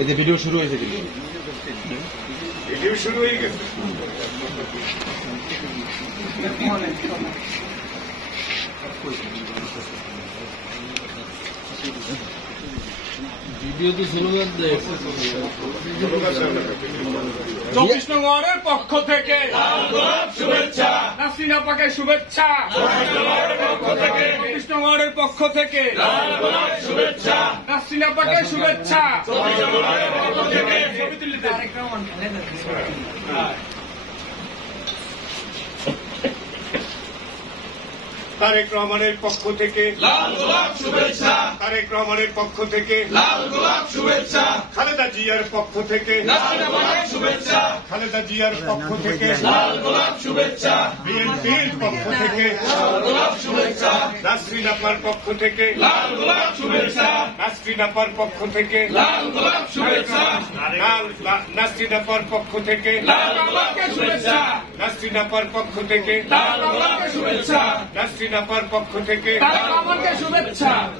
এই যে ভিডিও শুরু হয়েছে, কিন্তু ভিডিও শুরু হয়ে গেছে। ভিডিও তো স্লোগান দেয়। 24 নং ওয়ার্ডের পক্ষ থেকে শুভেচ্ছা, নাসরিন আপাকে শুভেচ্ছা। 24 নং ওয়ার্ডের পক্ষ থেকে শুভেচ্ছা, নাসরিন আপাকে শুভেচ্ছা। তারেক রহমানের পক্ষ থেকে লাল গোলাপ শুভেচ্ছা, তারেক রহমানের পক্ষ থেকে লাল গোলাপ শুভেচ্ছা, খালেদা জিয়ার পক্ষ থেকে নাসরিন আপাকে শুভেচ্ছা, খালেদা জিয়ার পক্ষ থেকে লাল গোলাপ শুভেচ্ছা, বিএনপির পক্ষ থেকে লাল গোলাপ শুভেচ্ছা, নাসরিন আপার পক্ষ থেকে লাল গোলাপ শুভেচ্ছা, নাসরিন আপার পক্ষ থেকে লাল গোলাপ শুভেচ্ছা, নাসরিন আপার পক্ষ থেকে লাল গোলাপকে শুভেচ্ছা, নাসরিন আপার পক্ষ থেকে লাল গোলাপকে শুভেচ্ছা, নাসরিন আপার পক্ষ থেকে তারেক রহমানকে শুভেচ্ছা।